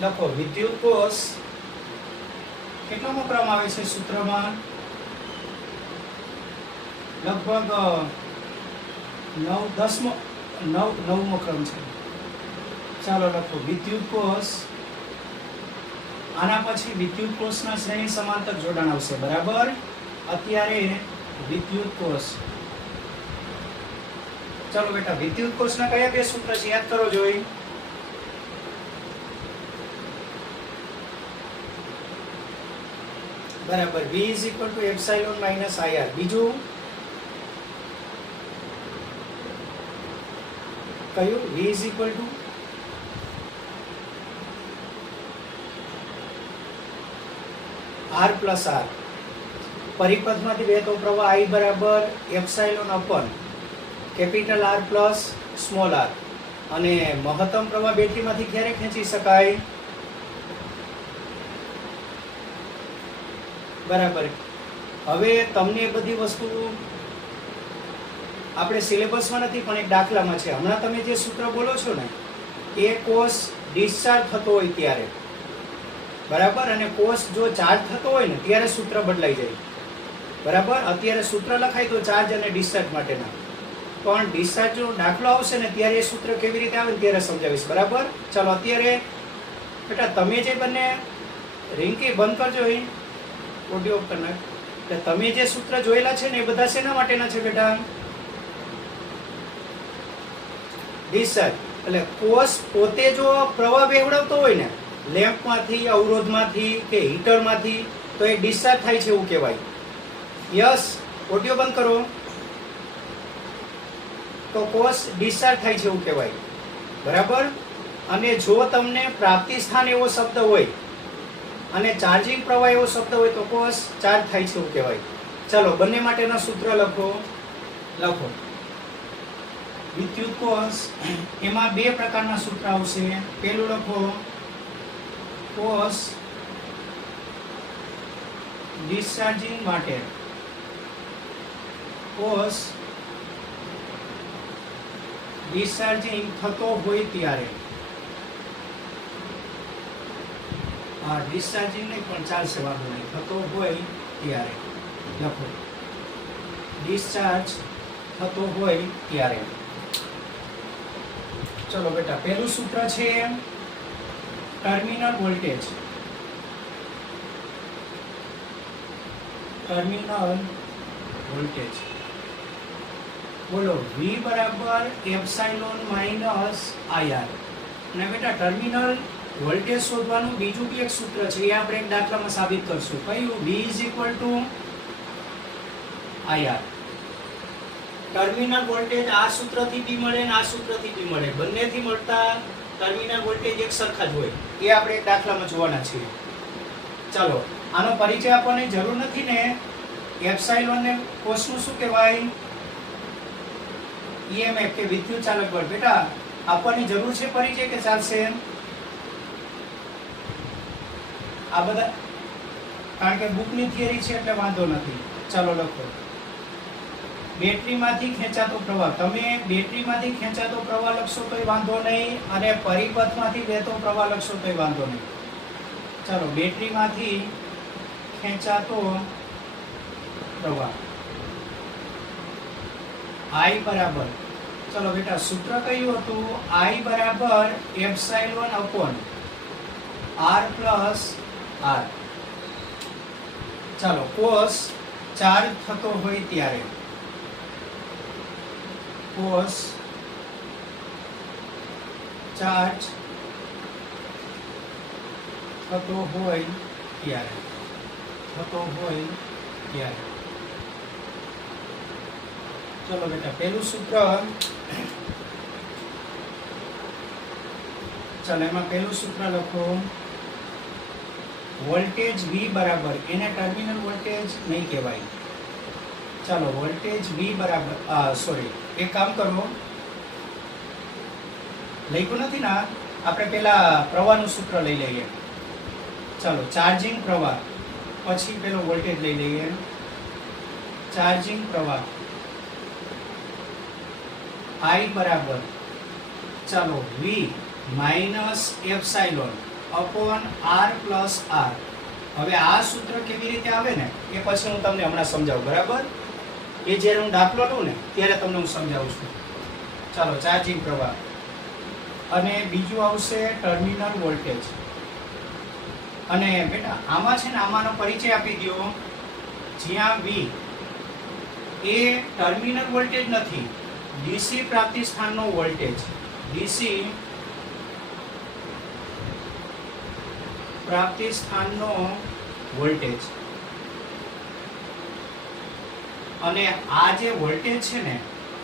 લખો વિદ્યુત કોષ કેટલામો ક્રમ આવે છે સૂત્રમાં? લગભગ 9મો ક્રમ છે. ચાલો લખો વિદ્યુત કોષ. આના પછી વિદ્યુત કોષના શ્રેણી સમાંતર જોડાણ આવશે. બરાબર. અત્યારે વિદ્યુત કોષ. ચાલો બેટા વિદ્યુત કોષના કયા બે સૂત્ર છે યાદ કરો જોઈ. બરાબર. V = ε - IR. બીજું કયું? V = R + R. પરિપથમાંથી વહેતો પ્રવાહ I બરાબર ε/R પ્લસ સ્મોલ r. અને મહત્તમ પ્રવાહ બેટરીમાંથી ક્યારે ખેંચી શકાય? બરાબર. હવે તમને એ બધી વસ્તુ આપણે સિલેબસમાં નથી પણ એક દાખલામાં છે. હમણાં તમે જે સૂત્ર બોલો છો ને એ કોષ ડિસ્ચાર્જ થતો હોય ત્યારે, બરાબર, અને કોષ જો ચાર્જ થતો હોય ને ત્યારે સૂત્ર બદલાઈ જાય. બરાબર. અત્યારે સૂત્ર લખાય તો ચાર્જ અને ડિસ્ચાર્જ માટેના, પણ ડિસ્ચાર્જનો દાખલો આવશે ને ત્યારે એ સૂત્ર કેવી રીતે આવે ને ત્યારે સમજાવીશ. બરાબર. ચાલો અત્યારે બેટા તમે જે બંને રિંકી બંધ કરજો એ ઓડિયો કરના. એટલે તમે જે સૂત્ર જોયેલા છે ને એ બધા શેના માટેના છે બેટા? ડિસ્ચાર્જ. એટલે કોષ પોતે જો પ્રવાહ વહેવડાવતો હોય ને લેમ્પમાંથી, અવરોધમાંથી કે હીટરમાંથી, તો એ ડિસ્ચાર્જ થાય છે એવું કહેવાય. યસ. ઓડિયો બંધ કરો. તો કોષ ડિસ્ચાર્જ થાય છે એવું કહેવાય. બરાબર. અને જો તમને પ્રાપ્તિ સ્થાન એવો શબ્દ હોય અને ચાર્જિંગ પ્રવાહ એવો શબ્દ હોય તો કોષ ચાર્જ થાય છે એવું કહેવાય. ચાલો બંને માટેના સૂત્ર લખો. વિદ્યુત કોષ એમાં બે પ્રકારના સૂત્ર આવશે. પહેલું લખો કોષ ડિસ્ચાર્જિંગ માટે. કોષ ડિસ્ચાર્જિંગ થતો હોય ત્યારે. હા, ડિસ્ચાર્જિંગ નહીં પણ ચાલશે, વાંધો નહીં. થતો હોય ત્યારે લખો. ડિસ્ચાર્જ થતો હોય ત્યારે. ચલો બેટા પહેલું સૂત્ર છે ટર્મિનલ વોલ્ટેજ. ટર્મિનલ વોલ્ટેજ બોલો V બરાબર એપ્સાઇલોન માઇનસ IR. અને બેટા ટર્મિનલ વોલ્ટેજ શોધવાનું બીજું બી એક સૂત્ર છે, એ આપણે એક દાખલામાં સાબિત કરશું. કયું? V = IR. ટર્મિનલ વોલ્ટેજ આ સૂત્રથી બી મળે ને આ સૂત્રથી બી મળે. બંનેથી મળતા ટર્મિનલ વોલ્ટેજ એક સરખા જ હોય. એ આપણે એક દાખલામાં જોવાના છીએ. ચાલો આનો પરિચય આપવાની જરૂર નથી ને. એપ્સાઇલોન ને કોષનું શું કહેવાય? EMF કે વિદ્યુત ચાલક બળ. બેટા આપવાની જરૂર છે પરિચય કે ચાલશે? આ બધા કારણ કે બુકની થિયરી છે એટલે વાંધો નથી. ચાલો લખો. બેટરીમાંથી ખેંચાતો પ્રવાહ. તમે બેટરીમાંથી ખેંચાતો પ્રવાહ લખશો તોય વાંધો નહીં અને પરિપથમાંથી વહેતો પ્રવાહ લખશો તોય વાંધો નહીં. ચાલો બેટરીમાંથી ખેંચાતો પ્રવાહ I બરાબર. ચલો બેટા સૂત્ર કયું હતું? I બરાબર ε/R પ્લસ R. ચાલો કોષ ચાર્જ થતો હોય ત્યારે. કોષ ચાર્જ થતો હોય ત્યારે. ચલો બેટા પહેલું સૂત્ર. ચાલો એમાં પહેલું સૂત્ર લખો. વોલ્ટેજ V બરાબર, એને ટર્મિનલ વોલ્ટેજ નહીં કહેવાય. ચાલો વોલ્ટેજ V બરાબર સોરી એક કામ કરો, લખ્યું નથી ને આપણે પેલા પ્રવાહનું સૂત્ર લઈ લઈએ. ચાલો ચાર્જિંગ પ્રવાહ પછી પેલો વોલ્ટેજ લઈ લઈએ. ચાર્જિંગ પ્રવાહ I બરાબર ચાલો V minus epsilon upon r plus r। હવે આ સૂત્ર કેવી રીતે આવે ને એ પછી હું તમને હમણાં સમજાવું, બરાબર? એ જ્યારે હું દાખલો લઉં ને ત્યારે તમને હું સમજાવું છું. ચાલો, ચાર્જિંગ પ્રવાહ અને બીજું આવશે ટર્મિનલ વોલ્ટેજ. અને બેટા આમાં છે ને આમાંનો પરિચય આપી દો. જ્યાં V એ ટર્મિનલ વોલ્ટેજ નથી, ડીસી પ્રાપ્તિ સ્થાનનો વોલ્ટેજ, ડીસી પ્રાપ્તિ સ્થાનનો વોલ્ટેજ. અને આ જે વોલ્ટેજ છે ને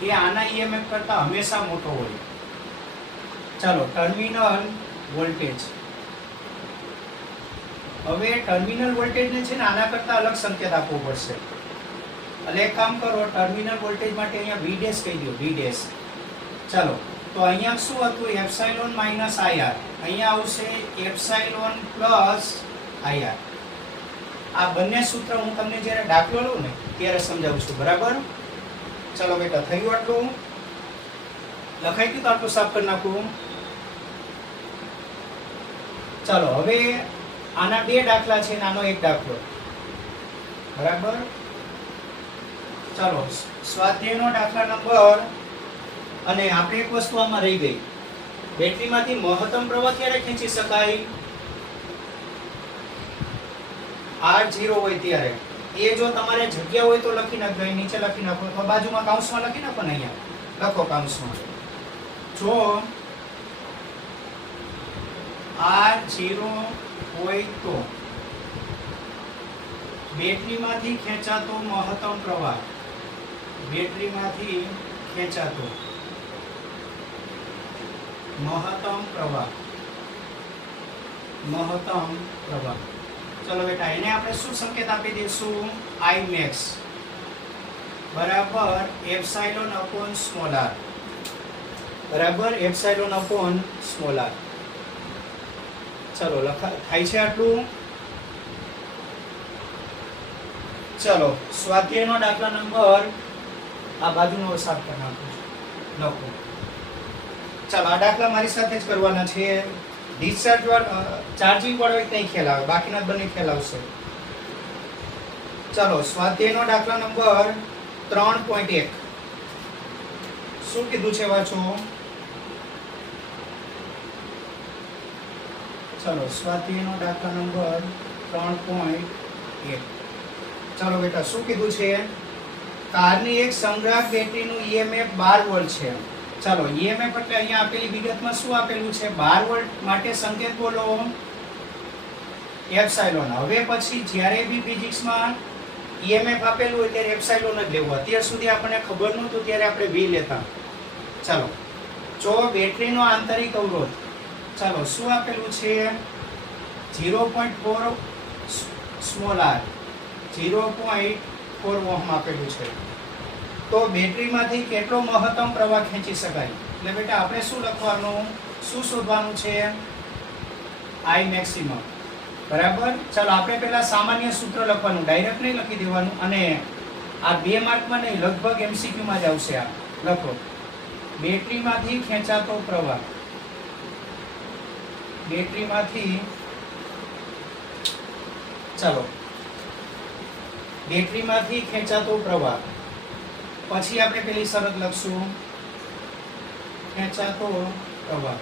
એ આના ઈએમએફ કરતા હંમેશા મોટો હોય. ચાલો, ટર્મિનલ વોલ્ટેજ. હવે ટર્મિનલ વોલ્ટેજને છે ને આના કરતા અલગ સંકેત આપવો પડશે. એટલે એક કામ કરો, ટર્મિનલ વોલ્ટેજ માટે અહીંયા V ડેશ કહી દો, V ડેશ. ચાલો, તો અહીંયા શું હતું? Epsilon minus IR. અહીંયા આવશે એપ્સાઇલોન પ્લસ IR. આ બંને સૂત્ર હું તમને જ્યારે દાખલો લઉં ને ત્યારે સમજાવું છું, બરાબર? ચાલો બેટા, થયું આટલું? લખાઈ ગયું તો આટલું સાફ કરી નાખું. ચાલો, હવે આના બે દાખલા છે ને આનો એક દાખલો, બરાબર? ચાલો, સ્વાધ્યાયનો દાખલા નંબર. અને આપણે એક વસ્તુ આમાં રહી ગઈ, બેટરીમાંથી મહત્તમ પ્રવાહ ક્યારે ખેંચી શકાય? R0 હોય ત્યારે. એ જો તમારે જગ્યા હોય તો લખી નાખો, નીચે લખી નાખો, તો બાજુમાં કૌંસમાં લખી નાખો ને, અહીંયા લખો કૌંસમાં. જો R0 હોય તો બેટરીમાંથી ખેંચાતો મહત્તમ પ્રવાહ, બેટરીમાંથી ખેંચાતો મહત્તમ પ્રવાહ, મહત્તમ પ્રવાહ. ચલો બેટા, એને આપણે શું સંકેત આપી દઈશું? I max બરાબર એપ્સાઇલોન અપોન સ્મોલ r, બરાબર એપ્સાઇલોન અપોન સ્મોલ r. ચલો, થાય છે આટલું? ચલો, સ્વાધ્યાયનો દાખલા નંબર આ બાજુનો સાફ કરી નાખો, લખો. ચાલો, આ દાખલા મારી સાથે જ કરવાના છે. ડિસ્ચાર્જ ચાર્જિંગ વાળો એક નહીં ખ્યાલ આવે, બાકીના બંને ખ્યાલ આવશે. ચાલો, સ્વાધ્યાયનો દાખલા નંબર 3.1. શું કીધું છે વાંચો? ચાલો, સ્વાધ્યાયનો દાખલા નંબર 3.1. ચાલો બેટા, શું કીધું છે? કારની એક સંગ્રાહક બેટરીનું ઈએમએફ 12 વોલ્ટ છે. ચાલો, ઈએમએફ એટલે અહીંયા આપેલી વિગતમાં શું આપેલું છે? 12 વોલ્ટ માટે સંકેત બોલો, એપ્સાઇલોન. હવે પછી જ્યારે બી ફિઝિક્સમાં ઈએમએફ આપેલું હોય ત્યારે એપ્સાઇલોન જ લેવું. અત્યાર સુધી આપણને ખબર નહોતું ત્યારે આપણે V લેતા. ચાલો, જો બેટરીનો આંતરિક અવરોધ, ચાલો શું આપેલું છે? 0.4 સ્મોલ r, 0.4 ઓહમ આપેલું છે. તો બેટરીમાંથી કેટલો મહત્તમ પ્રવાહ ખેંચી શકાય? એટલે બેટા આપણે શું લખવાનું, શું શોધવાનું છે? I maximum, બરાબર? ચાલો, આપણે પહેલા સામાન્ય સૂત્ર લખવાનું, ડાયરેક્ટ નહીં લખી દેવાનું. અને આ 2 માર્કમાં નહીં, લગભગ MCQ માં જ આવશે. આ લખો, બેટરીમાંથી ખેંચાતો પ્રવાહ, બેટરીમાંથી, ચાલો, બેટરીમાંથી ખેંચાતો પ્રવાહ. પછી આપણે પેલી શરત લખશું, ખેંચાતો પ્રવાહ.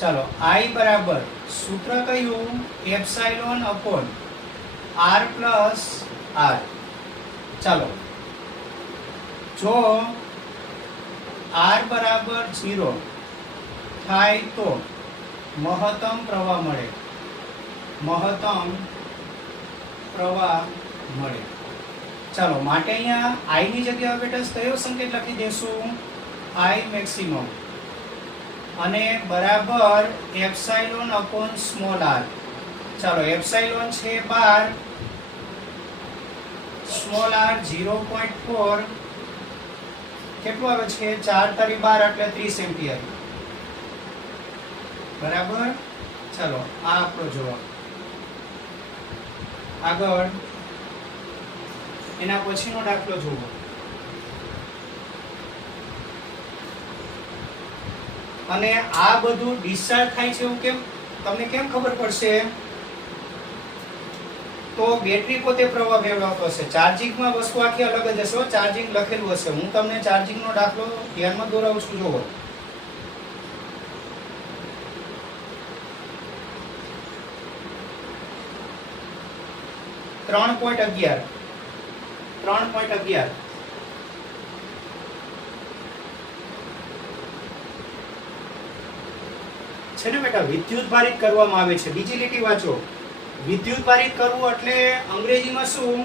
ચાલો, I બરાબર સૂત્ર કયું? Epsilon upon r plus r. ચાલો, જો r બરાબર 0 થાય તો મહત્તમ પ્રવાહ મળે, મહત્તમ પ્રવાહ મળે. ચાલો, માટે અહીંયા I ની જગ્યાએ બેટા કયો સંકેત લખી દેશું? I maximum. અને બરાબર એપ્સાઇલોન અપોન સ્મોલ r. ચાલો, એપ્સાઇલોન છે 12, સ્મોલ r 0.4. કેટલું આવે છે? 4 તારી 12 એટલે 30 એમ્પિયર, બરાબર? ચાલો, આ આપણો જવાબ. આગળ એના પછીનો દાખલો જુઓ. અને આ બધું ડિસ્ચાર્જ થાય છે એવું કેમ તમને કેમ ખબર પડશે? તો બેટરી પોતે પ્રવાહ ફેરવતો હશે. ચાર્જિંગમાં વસ્તુ આખી અલગ જ હશે. ચાર્જિંગ લખેલું હશે. હું તમને ચાર્જિંગનો દાખલો ધ્યાનમાં દોરાવું છું. જોવો 3.11 છે ને બેટા, વિદ્યુત ભારિત કરવામાં આવે છે. બીજી લીટી વાંચો. વિદ્યુત ભારિત કરવું એટલે અંગ્રેજીમાં શું?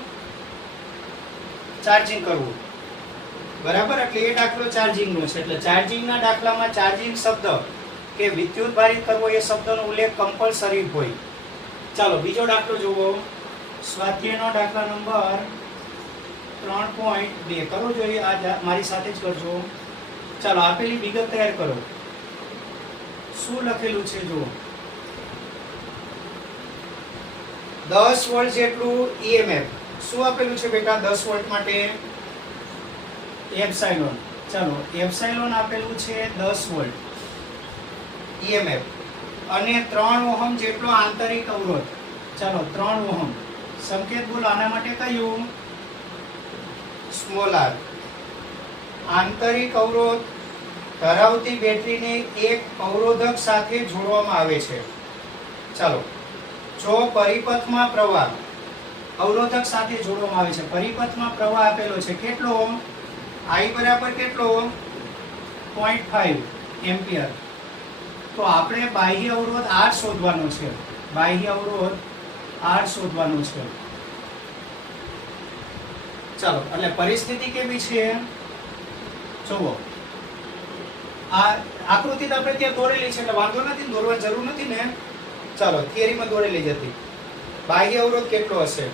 ચાર્જિંગ કરવું. બરાબર, એટલે એ દાખલો ચાર્જિંગનો છે. એટલે ચાર્જિંગના દાખલામાં ચાર્જિંગ શબ્દ કે વિદ્યુત ભારિત કરવો એ શબ્દનો ઉલ્લેખ કમ્પલસરી હોય. ચાલો બીજો દાખલો જુઓ. સ્વાધ્યાયનો દાખલા નંબર 3.2 કરો જોઈએ. આ મારી સાથે જ કરજો. ચાલો આપેલી વિગત તૈયાર કરો. શું લખેલું છે જુઓ. 10 વોલ્ટ જેટલું ઈએમએફ. શું આપેલું છે બેટા 10 વોલ્ટ માટે? એપ્સાઇલોન. ચાલો એપ્સાઇલોન આપેલું છે 10 વોલ્ટ ઈએમએફ અને 3 ઓહમ જેટલો આંતરિક અવરોધ. ચાલો 3 ઓહમ. સંકેત બોલો આના માટે કયું? Small R. આંતરિક અવરોધ ધરાવતી બેટરીને એક અવરોધક સાથે જોડવામાં આવે છે. ચાલો જો પરિપથમાં પ્રવાહ અવરોધક સાથે જોડવામાં આવે છે. પરિપથમાં પ્રવાહ આપેલો છે કેટલો? I બરાબર કેટલો? 0.5 એમ્પિયર. તો આપણે બાહ્ય અવરોધ R શોધવાનો છે. બાહ્ય અવરોધ R શોધવાનો છે. ચાલો એટલે પરિસ્થિતિ કેવી છે જુઓ. આ આકૃતિ તો આપણે ત્યાં દોરેલી છે એટલે વાંધો નથી, દોરવાની જરૂર નથી ને. ચાલો થિયરીમાં દોરેલી જ હતી. બાહ્ય અવરોધ કેટલો હશે?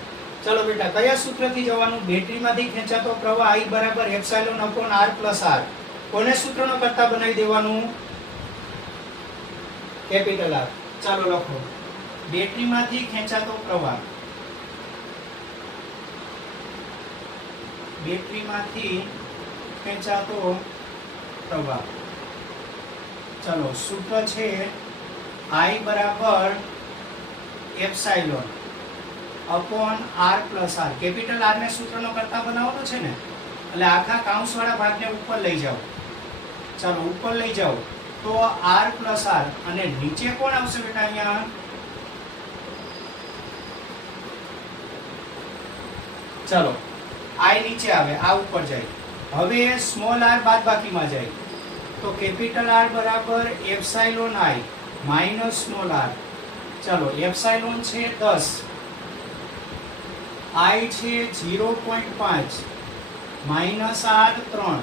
ચાલો બેટા કયા સૂત્રથી જવાનું? બેટરીમાંથી ખેંચાતો પ્રવાહ I બરાબર epsilon upon R plus R. કોને સૂત્રનો કરતા બનાવી દેવાનું? Capital R. ચાલો લખો. બેટરીમાંથી ખેંચાતો પ્રવાહ, બેટરીમાંથી ખેંચાતો પ્રવાહ. ચાલો સૂત્ર છે I બરાબર epsilon upon R plus R. Capital R ને સૂત્રનો કરતા બનાવવાનો છે ને, એટલે આખા કાઉન્સવાળા ભાગને ઉપર લઈ જાઓ. ચાલો ઉપર લઈ જાઓ તો R પ્લસ R અને નીચે કોણ આવશે બેટા? અહીંયા ચાલો I નીચે આવે, આ ઉપર જાય. હવે સ્મોલ r બાદબાકીમાં જાય તો કેપિટલ R બરાબર epsilon I minus small r. ચાલો એપ્સિલોન છે 10, I છે 0.5 માઇનસ r 3.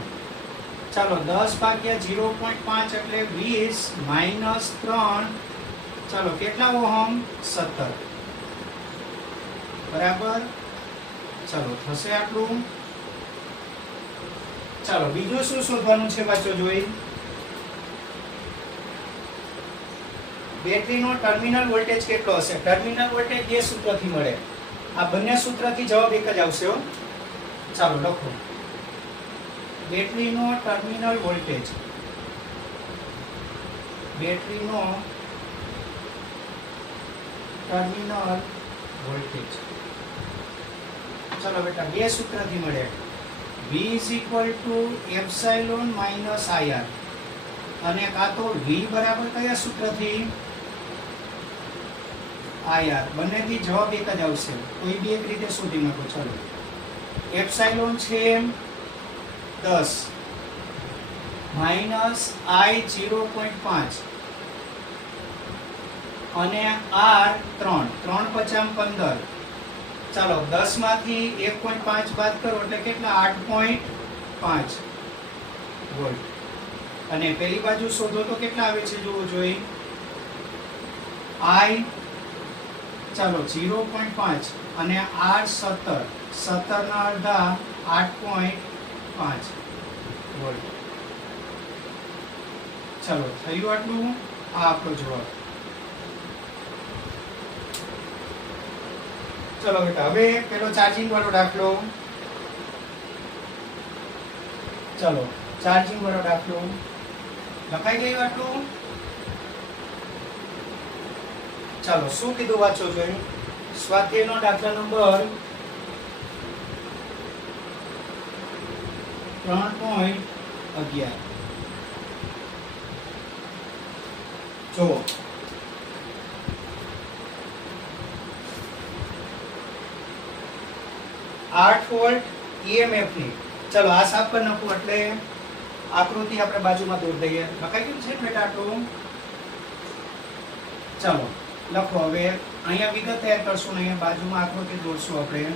ચાલો 10 ભાગ્યા 0.5 એટલે 20 માઇનસ 3. ચાલો કેટલા ઓહમ? 17 બરાબર. ચાલો થશે આટલું. ચાલો બીજું શું શોધવાનું છે પાછો જોઈ. બેટરીનો ટર્મિનલ વોલ્ટેજ કેટલો હશે? ટર્મિનલ વોલ્ટેજ બે સૂત્રથી મળે. આ બંને સૂત્રથી જવાબ એક જ આવશે હો. ચાલો લખો. બેટરીનો ટર્મિનલ વોલ્ટેજ, બેટરીનો ટર્મિનલ વોલ્ટેજ. ચાલો બેટા બે સૂત્રથી મળે. V એપ્સિલોન માઇનસ IR અને કાં તો V બરાબર કયા સૂત્રથી? IR. બંનેથી જવાબ એક જ આવશે. કોઈ બી એક રીતે શોધી નાખો. ચાલો એપ્સિલોન છે 10 માઇનસ I 0.5 અને R 3. 3 50 15. ચાલો 10 માંથી 1.5 બાદ કરો એટલે કેટલા? 8.5 વોલ્ટ. અને પેલી બાજુ શોધો તો કેટલા આવે છે જોવો જોઈ. I ચાલો 0.5 અને R 17. 17 ના અડધા 8.5 વોલ્ટ. ચાલો થયું આટલું. આ આપણો જવાબ. ચલો બેટા હવે પેલો ચાર્જિંગ વાળો દાખલો. ચલો ચાર્જિંગ વાળો દાખલો. લખાઈ ગયું આટલું? ચાલો શું કીધું વાંચો જોઈએ. સ્વાધ્યાયનો દાખલા નંબર 3.11 જુઓ. 8 વોલ્ટ EMF ની. ચલો આ સાફ કરી નાખું એટલે આકૃતિ આપણે બાજુમાં દોરી દઈએ. લખાઈ ગયું છે ને બેટા આટલું? ચાલો લખો. હવે અહીંયા વિગત તૈયાર કરશું ને અહીંયા બાજુમાં આકૃતિ દોરશું આપણે.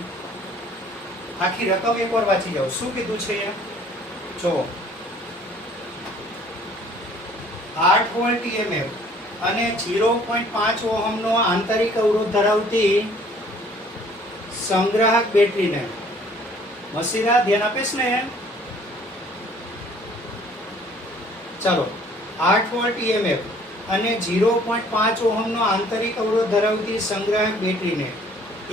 આખી રકમ એકવાર વાંચી જાઓ. શું કીધું છે? જો 8 વોલ્ટ EMF અને 0.5 ઓહમનો આંતરિક અવરોધ ધરાવતી સંગ્રાહક બેટરીને. મસીરા ધ્યાન આપીશ ને? ચાલો 8 વોલ્ટ EMF અને 0.5 ઓહમનો આંતરિક અવરોધ ધરાવતી સંગ્રાહક બેટરીને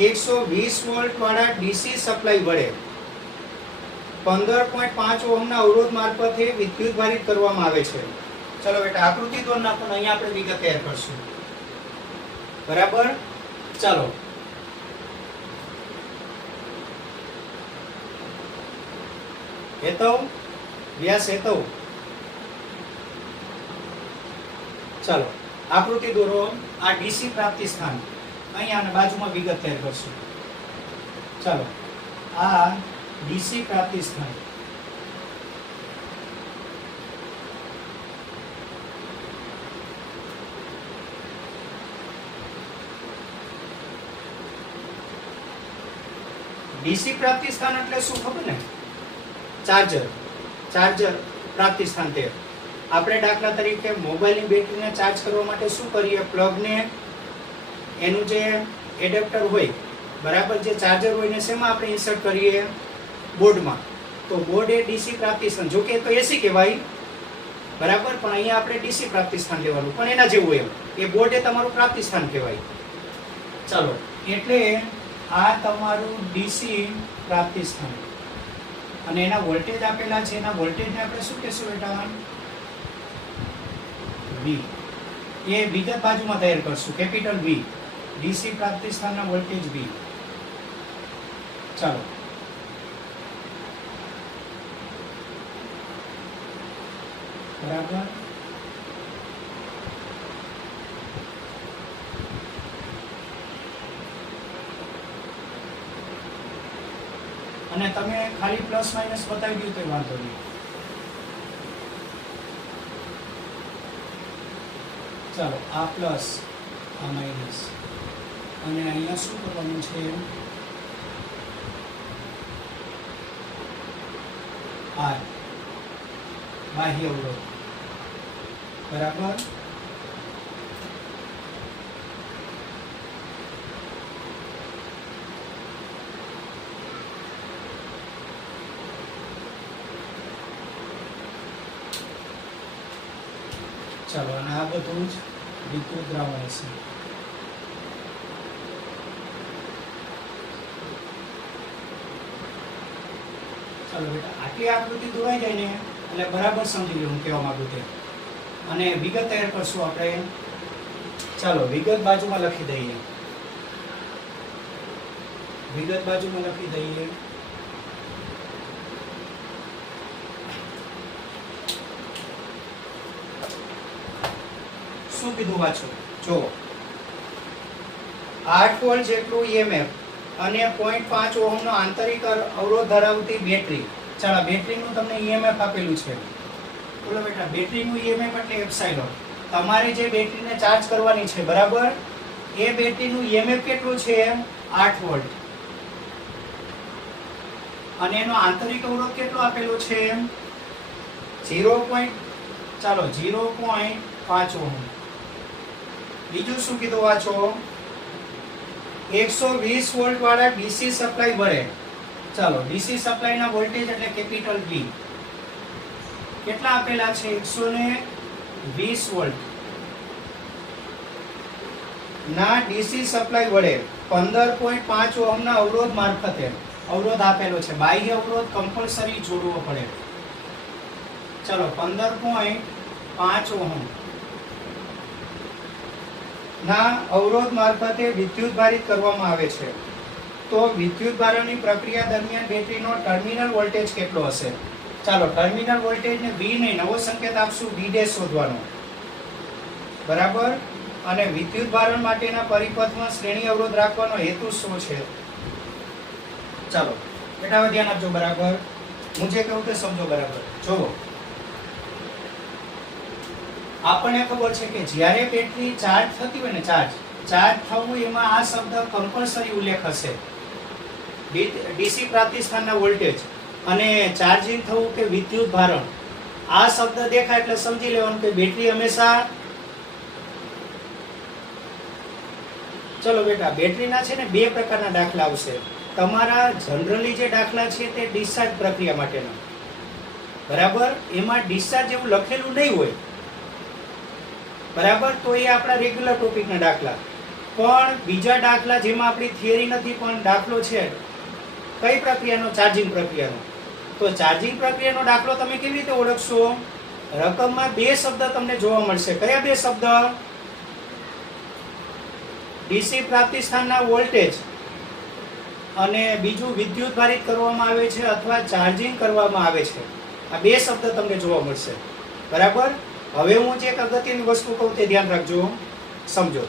120 વોલ્ટ વાળા ડીસી સપ્લાય વડે 15.5 ઓહમના અવરોધ મારફતે વિદ્યુતભારિત કરવામાં આવે છે. ચલો બેટા આકૃતિ દોર નાખો ને અહીંયા આપણે વિગત તૈયાર કરશું. બરાબર? ચાલો હેતવ વ્યાસ હેતવ. ચાલો આકૃતિ દોરો. આ ડીસી પ્રાપ્તિ સ્થાન અહીંયા અને બાજુમાં વિગત તૈયાર કરશું. ચાલો આ ડીસી પ્રાપ્તિ સ્થાન. ડીસી પ્રાપ્તિ સ્થાન એટલે શું ખબર ને? ચાર્જર પ્રાપ્તિ સ્થાન. તે આપણે દાખલા તરીકે મોબાઈલની બેટરીને ચાર્જ કરવા માટે શું કરીએ? પ્લગને એનું જે એડેપ્ટર હોય બરાબર, જે ચાર્જર હોય ને શેમાં આપણે ઇન્સર્ટ કરીએ? બોર્ડમાં. તો બોર્ડ એ ડીસી પ્રાપ્તિ સ્થાન. જો કે તો એસી કહેવાય બરાબર, પણ અહીંયા આપણે ડીસી પ્રાપ્તિ સ્થાન લેવાનું. પણ એના જેવું એમ એ બોર્ડ એ તમારું પ્રાપ્તિ સ્થાન કહેવાય. ચાલો એટલે આ તમારું ડીસી પ્રાપ્તિ સ્થાન અને એના વોલ્ટેજ આપેલા છે. એના વોલ્ટેજને આપણે શું કહેશું બેટા? V. એ વિગત બાજુમાં તૈયાર કરશું. Capital V. ડીસી પ્રાપ્તિ સ્થાનના વોલ્ટેજ V. ચાલો બરાબર. અને તમે ખાલી પ્લસ માઇનસ બતાવી દઉં તો વાંધો નહીં. ચાલો આ પ્લસ આ માઇનસ અને અહીંયા શું કરવાનું છે? આર બાહ્ય અવરોધ બરાબર. ચાલો અને આ બધું જ વિદ્યુત દ્રાવણ છે. ચાલો બેટા આટલી આકૃતિ દોરાઈ જાય ને એટલે બરાબર સમજી લે હું કહેવા માંગુ તે. અને વિગત તૈયાર કરશું આપણે. ચાલો વિગત બાજુમાં લખી દઈએ. વિગત બાજુમાં લખી દઈએ. શું કીધું વાંચો. જો 8 વોલ્ટ જેટલું EMF અને 0.5 ઓહમનો આંતરિક અવરોધ ધરાવતી બેટરી. ચાલો બેટરીનું તમને EMF આપેલું છે. બોલો બેટા બેટરીનું EMF એટલે એપ્સાઇલોન. તમારે જે બેટરીને ચાર્જ કરવાની છે બરાબર, એ બેટરીનું EMF કેટલું છે? 8 વોલ્ટ. અને એનો આંતરિક અવરોધ કેટલો આપેલો છે? 0.5 ઓહમ. બીજું શું કીધું વાંચો? 120 વોલ્ટ વાળા ડીસી સપ્લાય વડે. ચાલો ડીસી સપ્લાયના વોલ્ટેજ એટલે કેપિટલ V કેટલા આપેલા છે? 120 વોલ્ટ ના ડીસી સપ્લાય વડે 15.5 ઓહમના અવરોધ મારફતે. અવરોધ આપેલો છે, બાહ્ય અવરોધ કમ્પલસરી જોડવો પડે. ચાલો 15.5 5 ઓહમ ના અવરોધ મારફતે વિદ્યુત ભારિત કરવામાં આવે છે, તો વિદ્યુત ભારણની પ્રક્રિયા દરમિયાન બેટરીનો ટર્મિનલ વોલ્ટેજ કેટલો હશે? ચાલો ટર્મિનલ વોલ્ટેજને V નહીં, નવો સંકેત આપશું V ડેશ શોધવાનો, બરાબર. અને વિદ્યુત ભારણ માટેના પરિપથમાં શ્રેણી અવરોધ રાખવાનો હેતુ શું છે? ચાલો બેટા ધ્યાન આપજો, બરાબર. હું જે કહું તે સમજો, બરાબર. જોવો, આપણને ખબર છે કે જ્યારે બેટરી ચાર્જ થતી હોય ને, ચાર્જ થવું એમાં આ શબ્દ કમ્પલસરી ઉલ્લેખ હશે, ડીસી પ્રાપ્તિસ્થાનના વોલ્ટેજ અને ચાર્જિંગ થવું કે વિદ્યુત ભારણ. આ શબ્દ દેખાય એટલે સમજી લેવાનું કે બેટરી હંમેશા, ચલો બેટા બેટરીના છે ને બે પ્રકારના દાખલા આવશે. તમારા જનરલી જે દાખલા છે તે ડિસ્ચાર્જ પ્રક્રિયા માટેના, બરાબર. એમાં ડિસ્ચાર્જ એવું લખેલું નહીં હોય, બરાબર, તો એ આપણા રેગ્યુલર ટોપિકના દાખલા. પણ બીજા દાખલા જેમાં આપણી થિયરી નથી પણ દાખલો છે કઈ પ્રક્રિયાનો? ચાર્જિંગ પ્રક્રિયાનો. તો ચાર્જિંગ પ્રક્રિયાનો દાખલો તમે કેવી રીતે ઓળખશો? રકમમાં બે શબ્દ તમને જોવા મળશે. કયા બે શબ્દ? ડીસી પ્રાપ્તિસ્થાનના વોલ્ટેજ અને બીજું વિદ્યુત ભારિત કરવામાં આવે છે અથવા ચાર્જિંગ કરવામાં આવે છે. આ બે શબ્દ તમને જોવા મળશે, બરાબર. હવે હું જે એક અગત્યની વસ્તુ કહું તે ધ્યાન રાખજો, સમજો.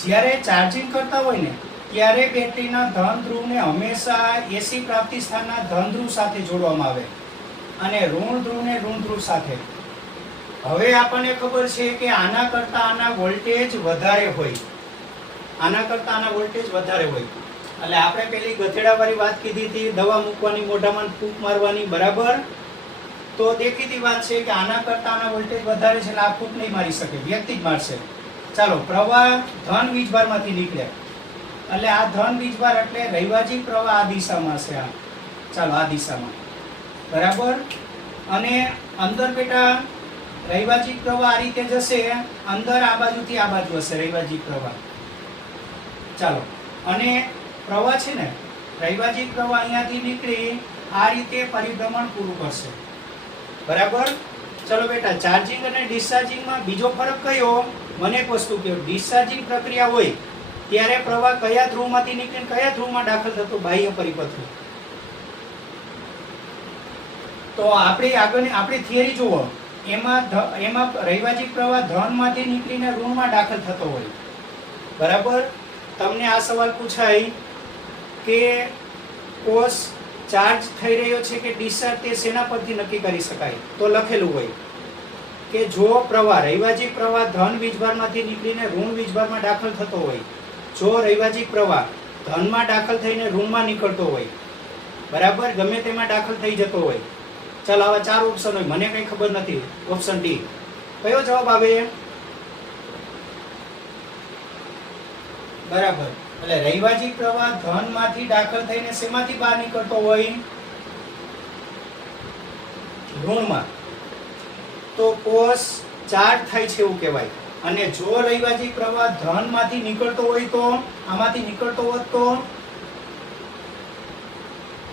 જ્યારે ચાર્જિંગ કરતા હોય ને ત્યારે બેટરીના ધન ધ્રુવને હંમેશા એસી પ્રાપ્તિસ્થાનના ધન ધ્રુવ સાથે જોડવામાં આવે અને ઋણ ધ્રુવને ઋણ ધ્રુવ સાથે. હવે આપણને ખબર છે કે આના કરતા આના વોલ્ટેજ વધારે હોય, આના કરતા આના વોલ્ટેજ વધારે હોય. એટલે આપણે પેલી ગધેડાવાળી વાત કીધી હતી, દવા મૂકવાની, મોઢામાં ફૂંક મારવાની, બરાબર. તો દેખીતી વાત છે કે આના કરતા આના વોલ્ટેજ વધારે છે એટલે આ ફૂંક નહીં મારી શકે, વ્યક્તિ જ મારશે. ચાલો, પ્રવાહ ધન વીજભારમાંથી નીકળે એટલે આ ધન વીજભાર એટલે રૈવાજિક પ્રવાહ આ દિશામાં છે. આ ચાલો આ દિશામાં, બરાબર. અને અંદર બેટા રૈવાજિક પ્રવાહ આ રીતે જશે, અંદર આ બાજુથી આ બાજુ હશે રૈવાજિક પ્રવાહ. ચાલો, અને પ્રવાહ છે ને, રૈવાજિક પ્રવાહ અહીંયાથી નીકળી આ રીતે પરિભ્રમણ પૂરું કરશે, બરાબર. ચલો બેટા, ચાર્જિંગ અને ડિસ્ચાર્જિંગમાં બીજો ફરક કયો? મને એક વસ્તુ કહો, ડિસ્ચાર્જિંગ પ્રક્રિયા હોય ત્યારે પ્રવાહ કયા ધ્રુવમાંથી નીકળીને કયા ધ્રુવમાં દાખલ થતો? બાહ્ય પરિપથમાં. તો આપણી થિયરી જુઓ, એમાં રૈવાજિક પ્રવાહ ધનમાંથી નીકળીને ઋણમાં દાખલ થતો હોય, બરાબર. તમને આ સવાલ પૂછાય કે કોષ ચાર્જ થઈ રહ્યો છે કે ડિસ્ચાર્જ, તે શેના પરથી નક્કી કરી શકાય? તો લખેલું હોય કે જો પ્રવાહ રૈવાજિક પ્રવાહ ધન વીજભારમાંથી નીકળીને ઋણ વીજભારમાં દાખલ થતો હોય, જો રૈવાજિક પ્રવાહ ધનમાં દાખલ થઈને ઋણમાં નીકળતો હોય, બરાબર, ગમે તેમાં દાખલ થઈ જતો હોય. ચાલ, આવા 4 ઓપ્શન હોય, મને કઈ ખબર નથી. Option D. કયો જવાબ આવે? બરાબર. એટલે રૈવાજિક પ્રવાહ ધનમાંથી દાખલ થઈને શેમાંથી બહાર નીકળતો હોય? ઋણમાં. તો કોષ ચાર્જ થાય છે એવું કહેવાય. અને જો રૈવાજિક પ્રવાહ ધનમાંથી નીકળતો હોય તો આમાંથી નીકળતો હોત તો,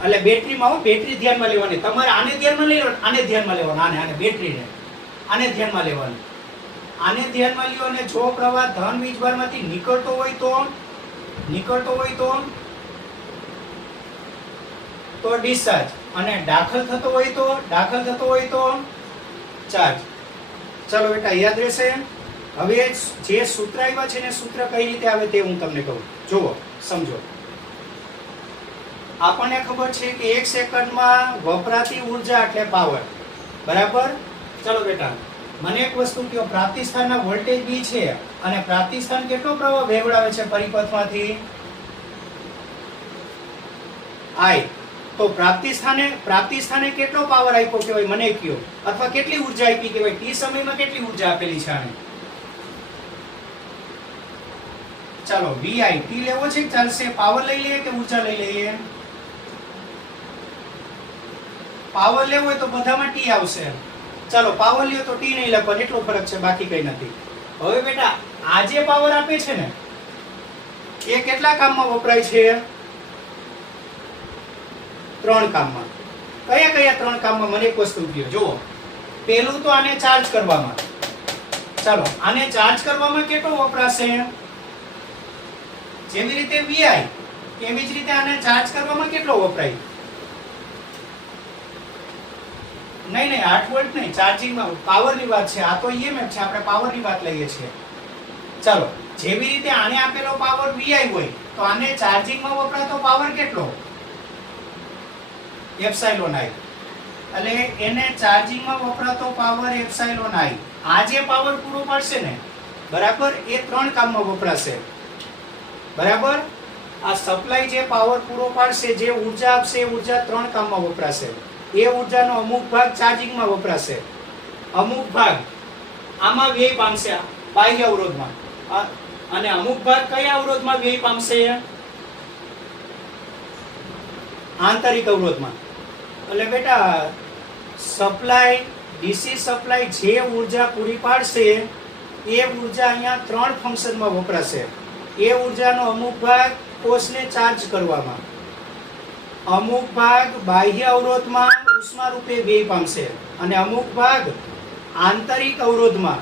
એટલે બેટરીમાં બેટરી ધ્યાનમાં લેવાની. તમારે આને ધ્યાનમાં લઈ લો, આને ધ્યાનમાં લેવાનું, આને બેટરીને આને ધ્યાનમાં લેવાનું, આને ધ્યાનમાં લ્યો. અને જો પ્રવાહ ધન વીજભારમાંથી નીકળતો હોય તો ડિસ્ચાર્જ, અને દાખલ થતો હોય તો ચાર્જ. ચલો બેટા, યાદ રહેશે. હવે જે સૂત્ર આવ્યા છે ને, સૂત્ર કઈ રીતે આવે તે હું તમને કહું. જુઓ, સમજો. આપણને ખબર છે કે 1 સેકન્ડમાં વપરાતી ઉર્જા એટલે પાવર, બરાબર. ચલો બેટા, મને એક વસ્તુ કહો, પ્રાપ્તિસ્થાનના વોલ્ટેજ V છે અને પ્રાપ્તિસ્થાન કેટલો પ્રવાહ વહેવડાવે છે પરિપથમાંથી? I. તો પ્રાપ્તિસ્થાને કેટલો પાવર આપ્યો કહેવાય? મને કહો. અથવા કેટલી ઉર્જા આપી કહેવાય? t સમયમાં કેટલી ઉર્જા આપેલી છે આને? ચાલો, VI. t લેવો છે, ચાલશે. પાવર લઈ લઈએ કે ઉર્જા લઈ લઈએ? પાવર લેવો હોય તો બધામાં t આવશે. ચાલો, પાવર લ્યો તો t નહીં લખવાનો, એટલો ફરક છે, બાકી કઈ નથી. હવે બેટા, આ જે પાવર આપે છે ને એ કેટલા કામમાં વપરાય છે? 3 કામમાં. કયા 3 કામમાં? મને એક વસ્તુ કહો. જુઓ, પહેલું તો આને ચાર્જ કરવામાં, ચાલો આને ચાર્જ કરવામાં કેટલો વપરાશે? જેવી રીતે Vi એવી જ રીતે આને ચાર્જ કરવામાં કેટલો વપરાય? નહીં 8 વોલ્ટ નહીં, ચાર્જિંગમાં પાવરની વાત છે. આ તો EMF છે, આપણે પાવરની વાત લઈએ છીએ. ચાલો જેવી રીતે આને આપેલો પાવર Vi હોય તો આને ચાર્જિંગમાં વપરાતો પાવર કેટલો? Epsilon I. એટલે એને ચાર્જિંગમાં વપરાતો પાવર એપ્સાઇલોન I. આ જે પાવર પૂરો પાડશે ને, બરાબર, એ 3 કામમાં વપરાશે. બરાબર, આ સપ્લાય જે પાવર પૂરો પાડશે, જે ઊર્જા આપશે, એ ઊર્જા 3 કામમાં વપરાશે. એ ઊર્જાનો અમુક ભાગ ચાર્જિંગમાં વપરાશે, અમુક ભાગ આમાં વ્યય પામશે બાહ્ય અવરોધમાં, અને અમુક ભાગ કયા અવરોધમાં વ્યય પામશે? આંતરિક અવરોધમાં. એટલે બેટા સપ્લાય, ડીસી સપ્લાય જે ઊર્જા પૂરી પાડશે એ ઊર્જા અહીંયા 3 ફંક્શનમાં વપરાશે. એ ઊર્જાનો અમુક ભાગ કોષને ચાર્જ કરવામાં, અમુક ભાગ બાહ્ય અવરોધમાં ઉષ્મા રૂપે વ્યય પામશે, અને અમુક ભાગ આંતરિક અવરોધમાં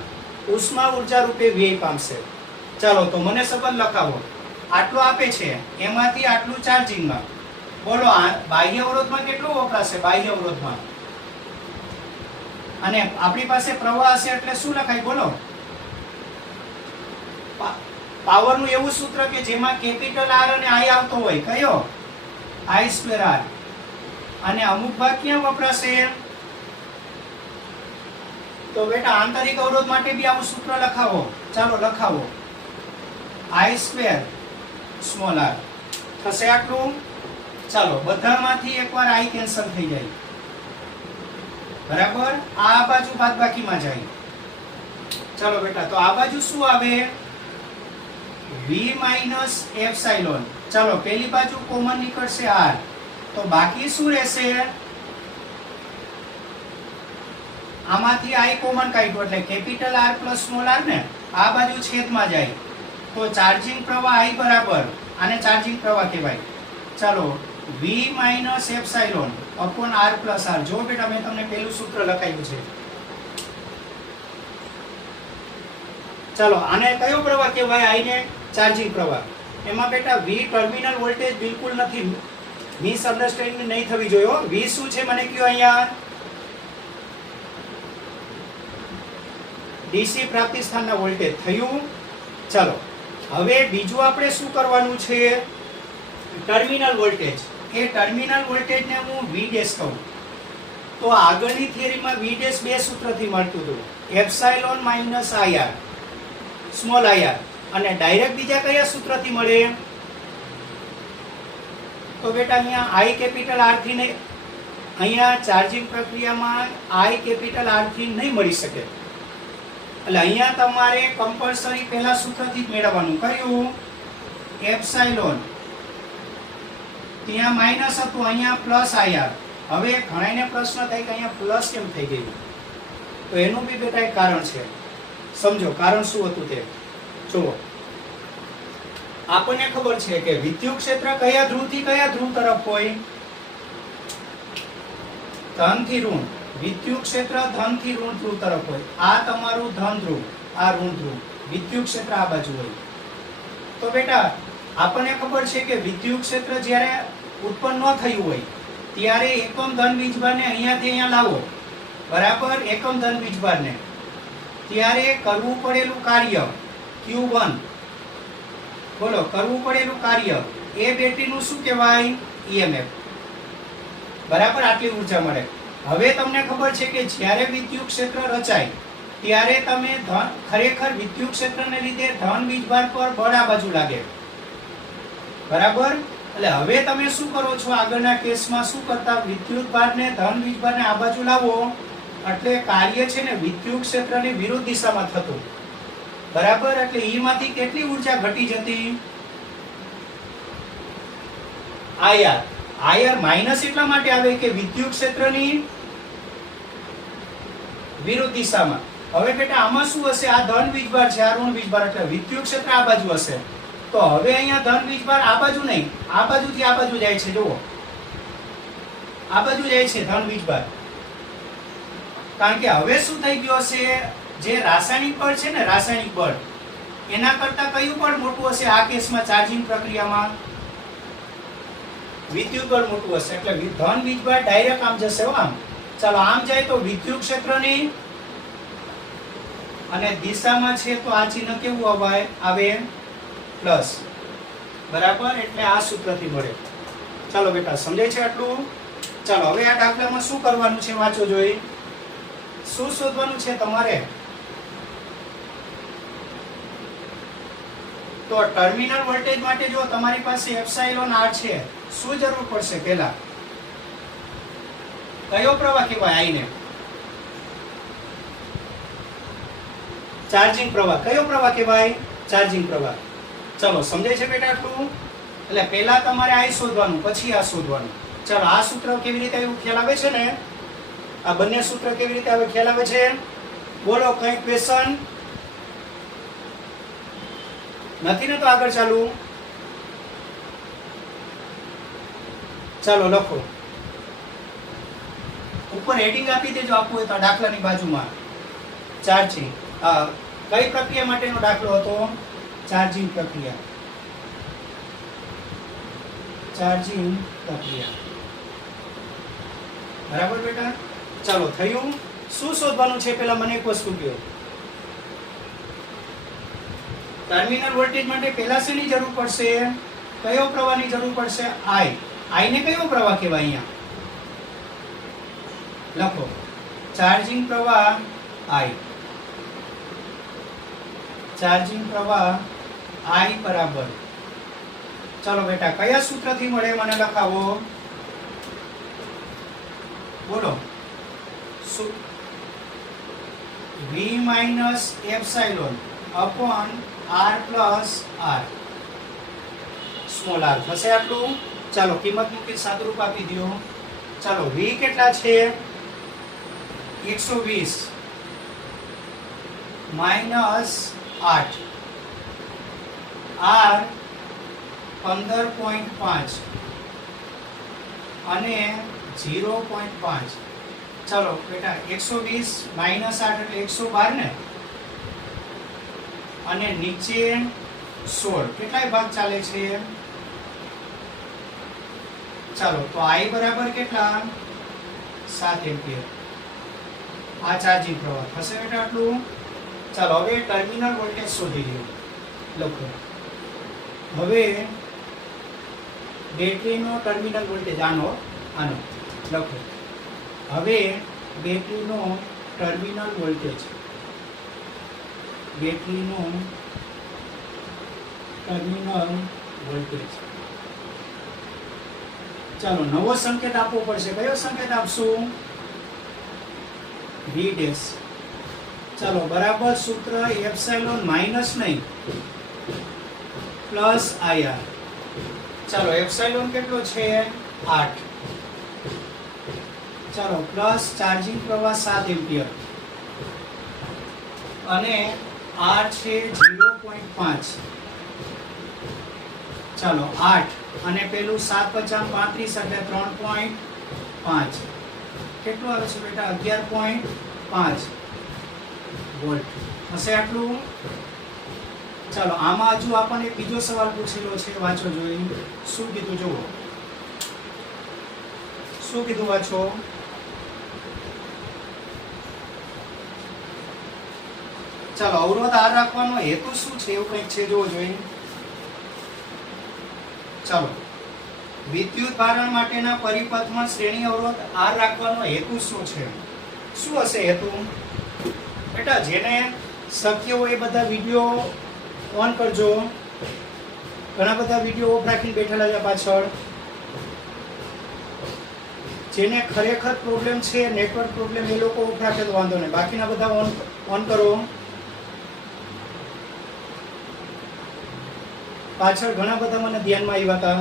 ઉષ્મા ઊર્જા રૂપે વ્યય પામશે. ચાલો તો મને સંબંધ લખાવો. આટલું આપે છે, એમાંથી આટલું ચાર્જિંગમાં. બોલો બાહ્ય અવરોધમાં કેટલું વપરાશે? બાહ્ય અવરોધમાં, અને આપણી પાસે પ્રવાહ હશે એટલે શું લખાય? બોલો. પાવરનું એવું સૂત્ર કે જેમાં કેપિટલ R અને I આવતો હોય, કયો? I²R. અને અમુક ભાગ ક્યાં વપરાશે? તો બેટા આંતરિક અવરોધ માટે બી આવું સૂત્ર લખાવો. ચાલો લખાવો. I²r થશે આટલું. ચાલો બધામાંથી એકવાર I કેન્સલ થઈ જાય. બરાબર, આ બાજુ બાદબાકીમાં જાય. ચાલો બેટા, તો આ બાજુ શું આવે? V minus epsilon. ચાલો પેલી બાજુ કોમન નીકળશે R, તો બાકી શું રહેશે? આમાંથી I કોમન કાઢ્યું એટલે capital R plus small r ને, આ બાજુ છેદમાં જાય તો ચાર્જિંગ પ્રવાહ I બરાબર, આને ચાર્જિંગ પ્રવાહ કહેવાય. ચાલો V minus epsilon upon R plus R. જો બેટા મેં તમને પેલું સૂત્ર લખાયું છે. ચાલો આને કયો પ્રવાહ કહેવાય? I ને ચાર્જિંગ પ્રવાહ. એમાં બેટા V ટર્મિનલ વોલ્ટેજ બિલકુલ નથી, મિસઅન્ડરસ્ટેન્ડિંગ નહીં થવી જોઈએ. V શું છે મને કયો અહીંયા? ડીસી પ્રાપ્તિ સ્થાનના વોલ્ટેજ થયું. ચાલો હવે બીજું આપણે શું કરવાનું છે? Terminal voltage. એ ટર્મિનલ વોલ્ટેજને હું V ડેશ કહું. તો આગળની થિયરીમાં V ડેશ બે સૂત્રથી મળતું હતું, epsilon minus IR, small IR. અને ડાયરેક્ટ બીજા કયા સૂત્રથી મળે? તો બેટા અહીંયા I કેપિટલ R થી નહીં, અહીંયા ચાર્જિંગ પ્રક્રિયામાં I કેપિટલ R થી નહીં મળી શકે. એટલે અહીંયા તમારે કમ્પલસરી પહેલા સૂત્રથી જ મેળવવાનું. કયું? એપ્સાઇલોન. ત્યાં માઇનસ હતું, અહીંયા પ્લસ IR. હવે ઘણાને પ્રશ્ન થાય કે અહીંયા પ્લસ કેમ થઈ ગયું? તો એનું બી બેટા એક કારણ છે. સમજો કારણ શું હતું તે. જુઓ, આપણને ખબર છે કે વિદ્યુત ક્ષેત્ર કયા ધ્રુવથી કયા ધ્રુવ તરફ હોય? ધનથી ઋણ. વિદ્યુત ક્ષેત્ર ધનથી ઋણ ધ્રુવ તરફ હોય. આ તમારું ધન ધ્રુવ, આ ઋણ ધ્રુવ. વિદ્યુત ક્ષેત્ર આ બાજુ હોય. તો બેટા આપણને ખબર છે કે વિદ્યુત ક્ષેત્ર જ્યારે ઉત્પન્ન ન થયું હોય ત્યારે એકમ ધન વીજભારને અહીંયાથી અહીંયા લાવો, બરાબર, એકમ ધન વીજભારને, ત્યારે કરવું પડેલું કાર્ય Q1, બોલો, કરવું પડેલું કાર્ય એ બેટરીનું શું કહેવાય? EMF. બરાબર, આટલી ઊર્જા મળે. હવે તમને ખબર છે કે જ્યારે વિદ્યુત ક્ષેત્ર રચાય ત્યારે તમે ખરેખર વિદ્યુત ક્ષેત્રને લીધે ધન વીજભાર પર બળ આ બાજુ લાગે. બરાબર, એટલે હવે તમે શું કરો છો? આગળના કેસમાં શું કરતા? વિદ્યુત ભારને, ધન વીજભારને આ બાજુ લાવો એટલે કાર્ય છે ને વિદ્યુત ક્ષેત્રની વિરુદ્ધ દિશામાં થતું. બરાબર, એટલે E માંથી કેટલી ઊર્જા ઘટી જતી? IR. IR માઇનસ એટલા માટે આવે કે વિદ્યુત ક્ષેત્રની વિરુદ્ધ દિશામાં. હવે બેટા આમાં શું હશે? આ ધન વીજભાર છે, આ ઋણ વીજભાર, એટલે વિદ્યુત ક્ષેત્ર આ બાજુ હશે. તો હવે અહીંયા ધન વીજભાર આ બાજુ નહીં, આ બાજુથી આ બાજુ જાય છે. જુઓ, આ બાજુ જાય છે ધન વીજભાર. કારણ કે હવે શું થઈ ગયું હશે, જે રાસાયણિક બળ છે ને, રાસાયણિક બળ એના કરતા કયું બળ મોટું હશે આ કેસમાં? ચાર્જિંગ પ્રક્રિયામાં વિદ્યુત બળ મોટું હશે, એટલે ધન વીજભાર ડાયરેક્ટ આમ જશે હો, આમ. ચાલો આમ જાય તો વિદ્યુત ક્ષેત્રની અને દિશામાં છે તો આ ચિહ્ન કેવું આવે? પ્લસ. બરાબર, એટલે આ સૂત્રથી મળે. ચાલો બેટા, સમજાય છે આટલું? ચાલો હવે આ દાખલામાં શું કરવાનું છે વાંચો જોઈ. શું શોધવાનું છે તમારે? તો ટર્મિનલ વોલ્ટેજ માટે જો તમારી પાસે એપ્સાઇલોન r છે, શું જરૂર પડશે? પહેલા કયો પ્રવાહ કહેવાય? આઈને ચાર્જિંગ પ્રવાહ. કયો પ્રવાહ કહેવાય? ચાર્જિંગ પ્રવાહ. ચલો સમજાય છે બેટા આટલું? એટલે પહેલા તમારે આ શોધવાનું, પછી આ શોધવાનું. ચાલો આ સૂત્ર કેવી રીતે આવ્યું ખ્યાલ આવે છે ને? આ બંને સૂત્ર કેવી રીતે આવે ખ્યાલ આવે છે? બોલો, કઈ ક્વેશ્ચન નથી ને? તો આગળ ચાલુ. ચાલો લખો, ઉપર હેડિંગ આપી દેજો, આપવું હોય તો દાખલાની બાજુમાં. ચાર્જિંગ કઈ પ્રક્રિયા માટેનો દાખલો હતો? ચાર્જિંગ પ્રક્રિયા. ચાર્જિંગ પ્રક્રિયા. બરાબર બેટા? ચાલો થયું. શું શોધવાનું છે પેલા મને એક વસ્તુ કહો. ટર્મિનલ વોલ્ટેજ માટે પહેલા શેની જરૂર પડશે? કયો પ્રવાહની જરૂર પડશે? આઈ. આઈ ને કયો પ્રવાહ કહેવાય? અહીંયા લખો, ચાર્જિંગ પ્રવાહ આઈ. ચાર્જિંગ પ્રવાહ આઈ બરાબર. ચાલો બેટા, કયા સૂત્રથી મળે મને લખાવો. બોલો. V minus epsilon upon r plus r small r થશે આટલું. ચાલો કિંમત મૂકી સાદુરૂપ આપી દો. ચાલો V કેટલા છે? 120 માઇનસ 8 r 15.5 અને 0.5. ચાલો બેટા 120 માઇનસ 8 એટલે 112 ને, અને નીચે 16. કેટલાય ભાગ ચાલે છે? ચાલો તો I બરાબર કેટલા? 7 એમ્પિયર. આ ચાર્જિંગ પ્રવાહ થશે બેટા આટલું. ચાલો હવે ટર્મિનલ વોલ્ટેજ શોધી લ્યો. લખો, હવે બેટરીનો ટર્મિનલ વોલ્ટેજ આનો લખો. હવે બેટરીનો ટર્મિનલ વોલ્ટેજ, બેટરીનો ટર્મિનલ વોલ્ટેજ. ચાલો નવો સંકેત આપવો પડશે. કયો સંકેત આપશું? V dash. ચાલો બરાબર સૂત્ર એપ્સાઇલોન માઇનસ નહીં પ્લસ IR. ચાલો એપ્સાઇલોન કેટલો છે? 8. ચાલો પ્લસ ચાર્જિંગ પ્રવાહ 7 એમ્પિયર અને R છે 0.5. ચાલો 8 અને પેલું 7 × 35 એટલે 3.5. કેટલું આવે છે બેટા? 11.5 વોલ્ટ હશે આટલું. ચાલો આમાં હજુ આપણને બીજો સવાલ પૂછેલો છે, વાંચો જોઈ. શું કીધું જુઓ. શું કીધું વાંચો. ચાલો અવરોધ R રાખવાનો હેતુ શું છે એવું કંઈક છે, જોવો જોઈએ. ચાલો વિદ્યુત ભારણ માટેના પરિપથમાં શ્રેણી અવરોધ R રાખવાનો હેતુ શું છે? શું હશે હેતુ? બેટા જેને શક્ય હોય એ બધા વિડીયો ઓન કરજો. ઘણા બધા વિડીયો ઓફ રાખીને બેઠેલા છે પાછળ. જેને ખરેખર પ્રોબ્લેમ છે, નેટવર્ક પ્રોબ્લેમ, એ લોકો ઓફ રાખે તો વાંધો નહીં, બાકીના બધા ઓન કરો. પાછળ ઘણા બધા મને ધ્યાનમાં આવ્યા હતા.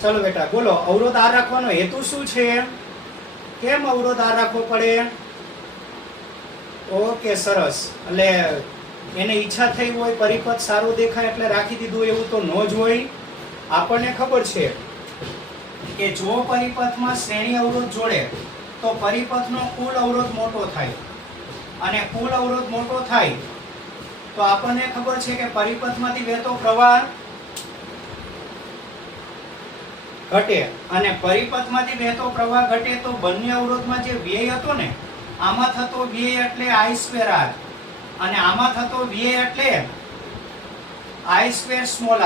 ચલો બેટા બોલો, અવરોધ R રાખવાનો હેતુ શું છે? કેમ અવરોધ R રાખવો પડે? ઓકે સરસ. એટલે એને ઈચ્છા થઈ હોય, પરિપથ સારો દેખાય એટલે રાખી દીધું, એવું તો ન જ હોય. આપણને ખબર છે કે જો પરિપથમાં શ્રેણી અવરોધ જોડે તો પરિપથનો કુલ અવરોધ મોટો થાય, અને કુલ અવરોધ મોટો થાય તો આપણને ખબર છે કે પરિપથમાંથી વહેતો પ્રવાહ ઘટે, અને પરિપથમાંથી વહેતો પ્રવાહ ઘટે તો બંને અવરોધમાં જે વ્યય હતો ને, આમાં થતો વ્યય એટલે I²R અને આમાં થતો વ્યય એટલે I²r.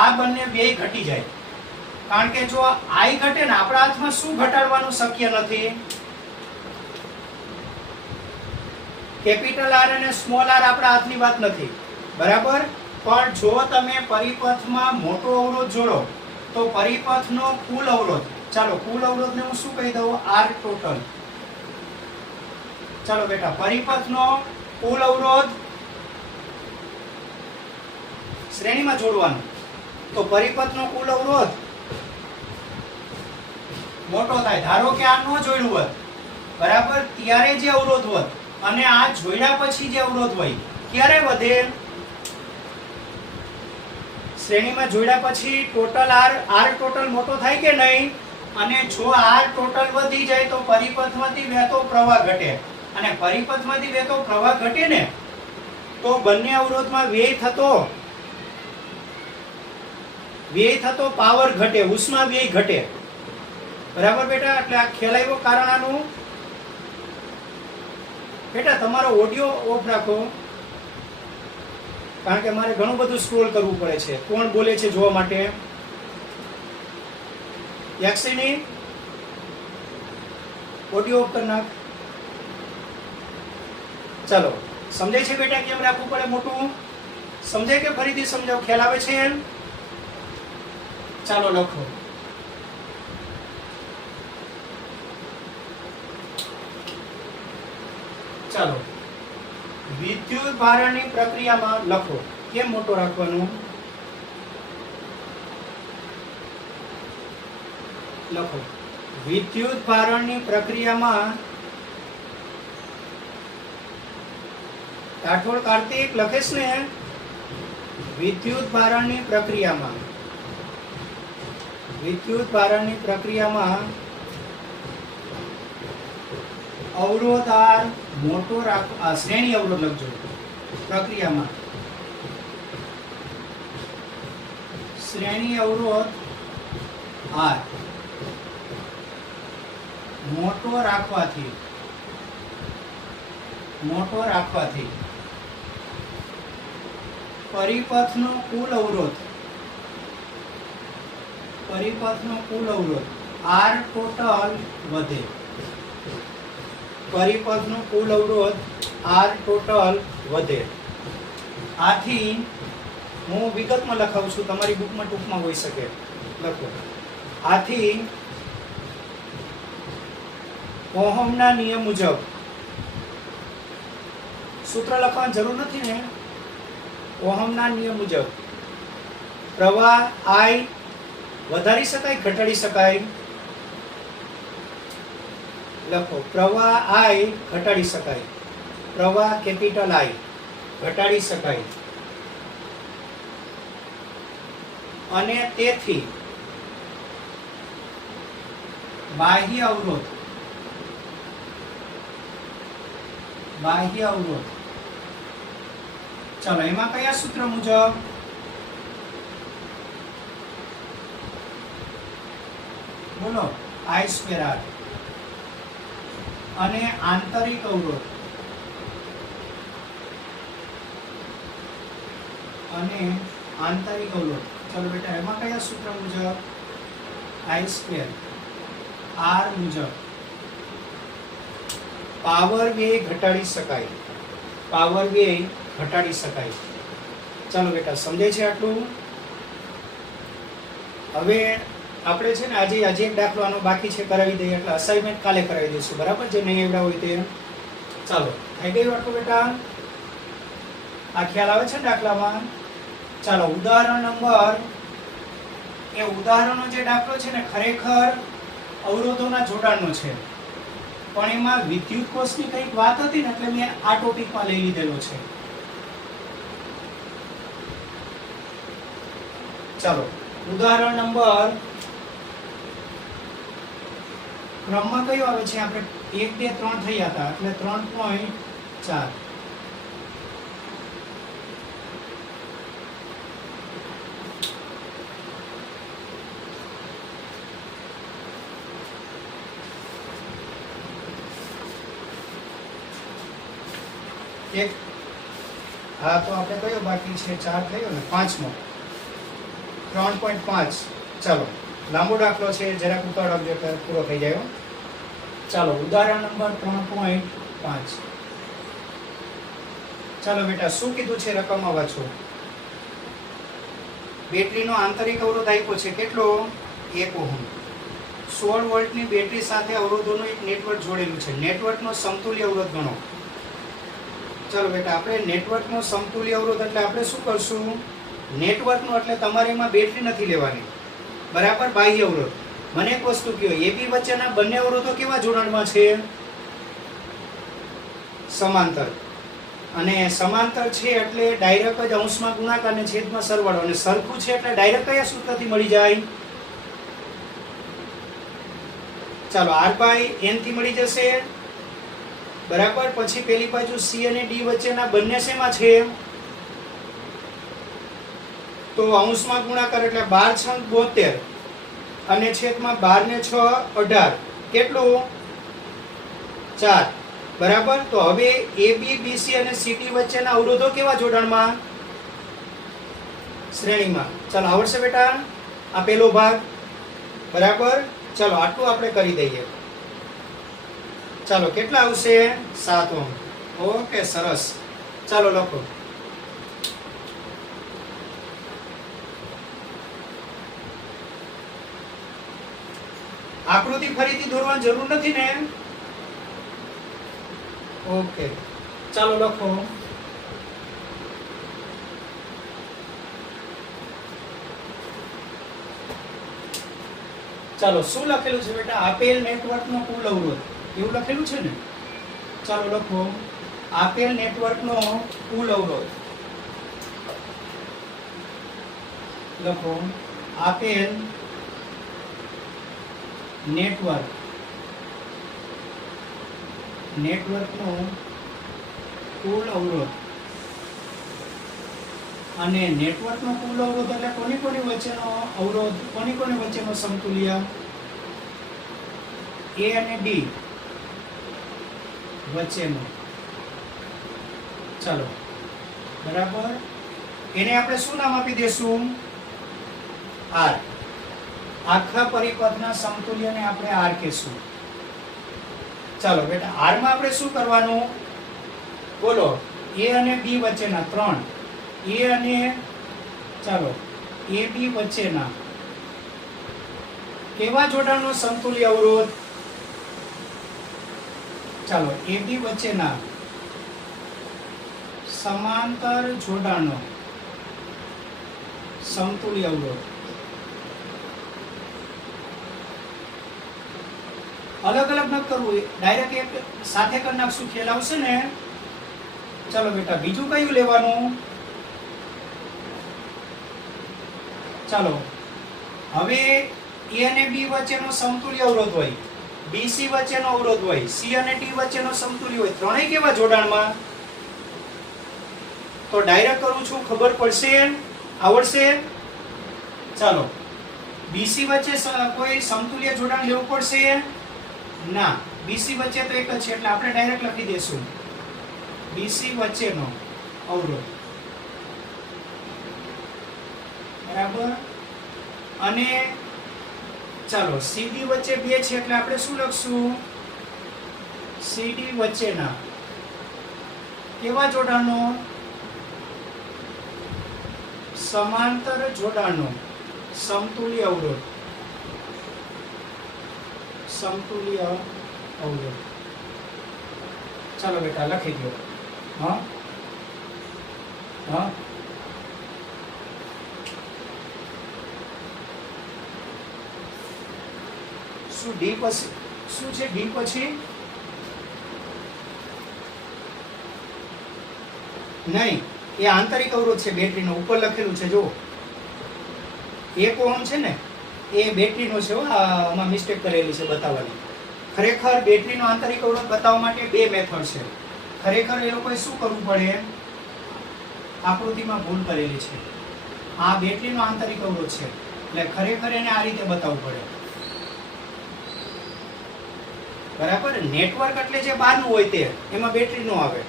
આ બંને વ્યય ઘટી જાય, કારણ કે જો I ઘટે ને, આપણા હાથમાં શું ઘટાડવાનું શક્ય નથી? કેપિટલ R અને સ્મોલ r આપણા હાથની વાત નથી, બરાબર? પણ જો તમે પરિપથમાં મોટો અવરોધ જોડો તો પરિપથનો કુલ અવરોધ, ચાલો કુલ અવરોધને હું શું કહી દઉં? R total. ચાલો બેટા, પરિપથનો કુલ અવરોધ શ્રેણીમાં જોડવાનું, તો પરિપથનો કુલ અવરોધ મોટો થાય. ધારો કે આ ન જોડ્યું હોત, બરાબર, ત્યારે જે અવરોધ હોત અને આ જોડ્યા પછી જે અવરોધ હોય ક્યારે વધે? શ્રેણીમાં જોડ્યા પછી ટોટલ R ટોટલ મોટો થાય કે નહીં? અને જો R ટોટલ વધી જાય તો પરિપથમાંથી વહેતો પ્રવાહ ઘટે, અને પરિપથમાંથી વહેતો પ્રવાહ ઘટે ને તો બંને અવરોધમાં વ્યય થતો પાવર ઘટે, ઉષ્મા વ્યય ઘટે, બરાબર બેટા? એટલે આ ખ્યાલ આવ્યો કારણ આનું? બેટા તમારો ઓડિયો ઓફ રાખો, કારણ કે મારે ઘણું બધું સ્ક્રોલ કરવું પડે છે. કોણ બોલે છે જોવા માટે? યક્ષિની, ઓડિયો ઓફ કરી નાખ. ચાલો, સમજાય છે બેટા કેમ રાખવું પડે મોટું? સમજાય કે ફરીથી સમજાવ? ખ્યાલ આવે છે? ચાલો લખો. ચાલો, વિદ્યુત ભારણની પ્રક્રિયામાં લખો. કેમ મોટો રાખવાનું? લખો. વિદ્યુત ભારણની પ્રક્રિયામાં રાઠોડ કાર્તિક લખેશ ને? વિદ્યુત ભારણની પ્રક્રિયામાં અવરોધ R મોટો રાખવો. શ્રેણી અવરોધ લખજો. પ્રક્રિયામાં શ્રેણી અવરોધ R મોટો રાખવાથી પરિપથનો કુલ અવરોધ R ટોટલ વધે. પરિપથનો કુલ અવરોધ R ટોટલ વધે. આથી હું વિગતમાં લખાવું છું, તમારી બુકમાં ટૂંકમાં હોઈ શકે. લખો. આથી ઓહમના નિયમ મુજબ, સૂત્ર લખવાની જરૂર નથી ને? ઓહમના નિયમ મુજબ પ્રવાહ I વધારી શકાય, ઘટાડી શકાય? લખો. પ્રવાહ I ઘટાડી શકાય. પ્રવાહ કેપિટલ I ઘટાડી શકાય, અને તેથી બાહ્ય અવરોધ ચાલો એમાં કયા સૂત્ર મુજબ? બોલો. I²R. અને આંતરિક અવરોધ ચાલો બેટા એમાં કયા સૂત્ર મુજબ? I²R મુજબ પાવર વ્યય ઘટાડી શકાય. ચાલો બેટા, સમજાય છે આટલું? હવે આપણે છે ને આજે એક દાખલો આનો બાકી છે, કરાવી દઈએ. એટલે અસાઇનમેન્ટ કાલે કરાવી દઈશું, બરાબર? જે નહીં આવડા હોય તે. ચાલો, થઈ ગયું આટલું બેટા? આ ખ્યાલ આવે છે ને દાખલામાં? ચાલો, ઉદાહરણનો જે દાખલો છે ને ખરેખર અવરોધોના જોડાણનો છે, પણ એમાં વિદ્યુત કોષની કંઈક વાત હતી ને એટલે મેં આ ટોપિકમાં લઈ લીધેલો છે. ચાલો, ઉદાહરણ નંબર ક્રમમાં કયો આવે છે? આપણે 1 2 3 થયા હતા એટલે 3.4. એક હા તો આપણે કયો બાકી છે? 4 થયો ને, પાંચમો 3.5. ચાલો લાંબો દાખલો છે, જરાક ઉતાવળ આપજો એટલે પૂરો થઈ જાય. ચાલો ઉદાહરણ નંબર 3.5. ચાલો બેટા શું કીધું છે? રકમમાં વાંચો. બેટરીનો આંતરિક અવરોધ આપ્યો છે કેટલો? 1 ઓહમ. 16 વોલ્ટની બેટરી સાથે અવરોધોનું એક નેટવર્ક જોડેલું છે. નેટવર્કનો સમતુલ્ય અવરોધ ગણો. ચાલો બેટા આપણે નેટવર્કનો સમતુલ્ય અવરોધ એટલે આપણે શું કરશું? નેટવર્કનો એટલે તમારે એમાં બેટરી નથી લેવાની, બરાબર? બાહ્ય અવરોધ. મને એક વસ્તુ કહો, એબી વચ્ચેના બંને અવરોધો કેવા જોડાણમાં છે? સમાંતર. અને સમાંતર છે એટલે ડાયરેક્ટ જ અંશમાં ગુણાકાર અને છેદમાં સરવાળો. અને સરખું છે એટલે ડાયરેક્ટ કયા સૂત્રથી મળી જાય? ચાલો r/n થી મળી જશે, બરાબર. પછી પેલી બાજુ C અને D વચ્ચેના બંને શેમાં છે? તો અંશમાં ગુણાકાર એટલે 12 × 72 અને છેદમાં 12 ને 6 18. કેટલું? 4, બરાબર. તો હવે AB BC અને CD વચ્ચેના અવરોધો કેવા જોડાણમાં? શ્રેણીમાં. ચાલો આવડશે બેટા આ પહેલો ભાગ, બરાબર. ચાલો આટલું આપણે કરી દઈએ. ચાલો કેટલા આવશે? 7 ઓહમ. ઓકે સરસ. ચાલો લખો. આકૃતિ ફરીથી દોરવાની જરૂર નથી ને? ઓકે ચાલો લખો. ચાલો શું લખેલું છે બેટા? આપેલ નેટવર્કનો કુલ અવરોધ, એવું લખેલું છે ને? ચાલો લખો. આપેલ નેટવર્કનો કુલ અવરોધ લખો. આપેલ નેટવર્કનો કુલ અવરોધ. અને નેટવર્કનો કુલ અવરોધ એટલે કોની વચ્ચેનો અવરોધ? કોની વચ્ચેનો સમતુલ્ય? A અને D વચ્ચેનો. ચાલો બરાબર. એને આપણે શું નામ આપી દેશું? R. આખા પરિપથના સમતુલ્યને આપણે R કહેશું. ચાલો બેટા R માં આપણે શું કરવાનું? બોલો. A અને B વચ્ચેના 3, A અને ચાલો AB વચ્ચેના કેવા જોડાણનો સમતુલ્ય અવરોધ? ચાલો AB વચ્ચેના સમાંતર જોડાણનો સમતુલ્ય અવરોધ. અલગ અલગ ન કરવું, ડાયરેક્ટ એક સાથે કરી નાખશું, ખ્યાલ આવશે ને? ચાલો બેટા બીજું કયું લેવાનું? ચાલો હવે A અને B વચ્ચેનો સમતુલ્ય અવરોધ હોય, BC વચ્ચેનો અવરોધ હોય, C અને D વચ્ચેનો સમતુલ્ય હોય, ત્રણેય કેવા જોડાણમાં? તો ડાયરેક્ટ કરું છું, ખબર પડશે? આવડશે? ચાલો BC વચ્ચે કોઈ સમતુલ્ય જોડાણ લેવું પડશે? ના, BC વચ્ચે તો એક જ છે એટલે આપણે ડાયરેક્ટ લખી દેશું BC વચ્ચેનો અવરોધ, બરાબર. અને ચાલો CD વચ્ચે 2 છે એટલે આપણે શું લખશું? CD વચ્ચેના કેવા જોડાણનો? સમાંતર જોડાણનો સમતુલ્ય અવરોધ. સમતુલ્ય અવરોધ. ચાલો બેટા લખી દો. હા હા શું D પછી શું છે? D પછી નહીં, એ આંતરિક અવરોધ છે બેટરીનો. ઉપર લખેલું છે જો 1 ઓહમ છે ને, એ બેટરીનો છે. આમાં મિસ્ટેક કરેલી છે બતાવવાની. ખરેખર બેટરીનો આંતરિક અવરોધ બતાવવા માટે બે મેથડ છે. ખરેખર એ લોકોએ શું કરવું પડે, આકૃતિમાં ભૂલ કરેલી છે. આ બેટરીનો આંતરિક અવરોધ છે એટલે ખરેખર એને આ રીતે બતાવવું પડે. બરાબર. નેટવર્ક એટલે જે બહારનું હોય તે, એમાં બેટરી નો આવે.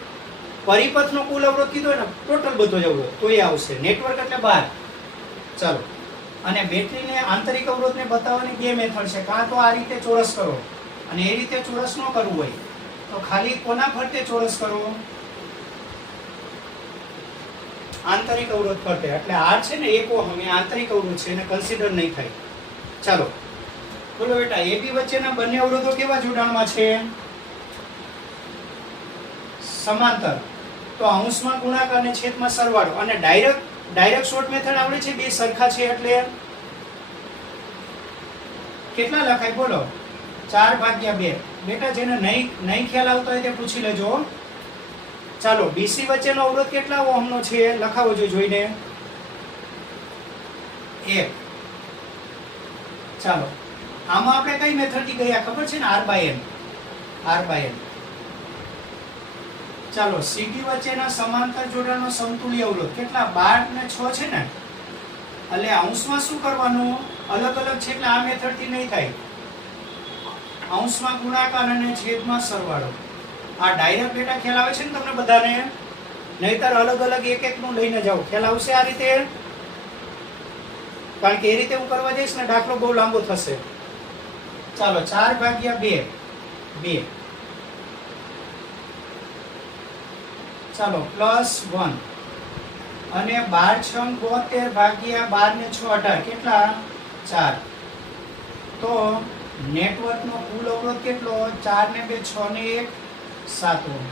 પરિપથનો કુલ અવરોધ કીધો ને, ટોટલ બધો જ અવરોધ તો એ આવશે. નેટવર્ક એટલે બહાર. ચાલો, અને બેટરીને આંતરિક અવરોધને બતાવવાની બે મેથડ છે. કાં તો આ રીતે ચોરસ કરો, અને એ રીતે ચોરસ ન કરવું હોય તો ખાલી કોના ફરતે ચોરસ કરો, આંતરિક અવરોધ ફરતે. એટલે આ છે ને 1 ઓહમ એ આંતરિક અવરોધ છે, એને કન્સિડર નહીં થાય. ચાલો બોલો બેટા, AB વચ્ચેના બંને અવરોધો કેવા જોડાણમાં છે? સમાંતર. તો અંશમાં ગુણાકાર અને છેદમાં સરવાળો. અને ડાયરેક્ટ શોર્ટ મેથડ આવડે છે? બે સરખા છે એટલે કેટલા લખાય બોલો? 4/2. બેટા જેને નહીં ખ્યાલ આવતો હોય તે પૂછી લેજો. ચાલો, BC વચ્ચેનો અવરોધ કેટલા ઓહમનો છે લખાવો જોઈને. 1. ચાલો, આમાં આપણે કઈ મેથડ થી ગયા ખબર છે ને? R/n. ચાલો, CD વચ્ચેના સમાંતર જોડાણનો સમતુલ્ય અવરોધ કેટલા? 12 ને 6 છે ને. એટલે અંશમાં શું કરવાનું? અલગ અલગ છે એટલે આ મેથડ થી નહીં થાય. અંશમાં ગુણાકાર અને છેદમાં સરવાળો. આ ડાયરેક્ટ બેટા ખ્યાલ આવે છે ને તમને બધાને? નહીતર અલગ અલગ એક નું લઈને જાઓ. ખ્યાલ આવશે આ રીતે? કારણ કે એ રીતે હું કરવા જઈશ ને દાખલો બહુ લાંબો થશે. ચાલો, 4/2. ચાલો, +1. અને 12 6 72 ભાગ્યા 12 ને 6 18 કેટલા? 4. તો નેટવર્કનો કુલ અવરોધ કેટલો? 4 ને 2 6 ને 1 7 ઓહમ.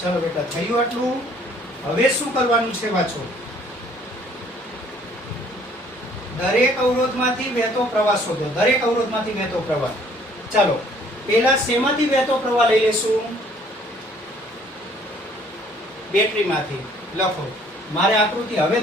ચલો બેટા, થયું આટલું. હવે શું કરવાનું છે વાંચો. દરેક અવરોધમાંથી વહેતો પ્રવાહ શોધો. દરેક અવરોધમાંથી વહેતો પ્રવાહ. ચાલો, પહેલા શેમાંથી વહેતો પ્રવાહ લઈ લેશું? બેટરીમાંથી. લખો. મારે આકૃતિ હવે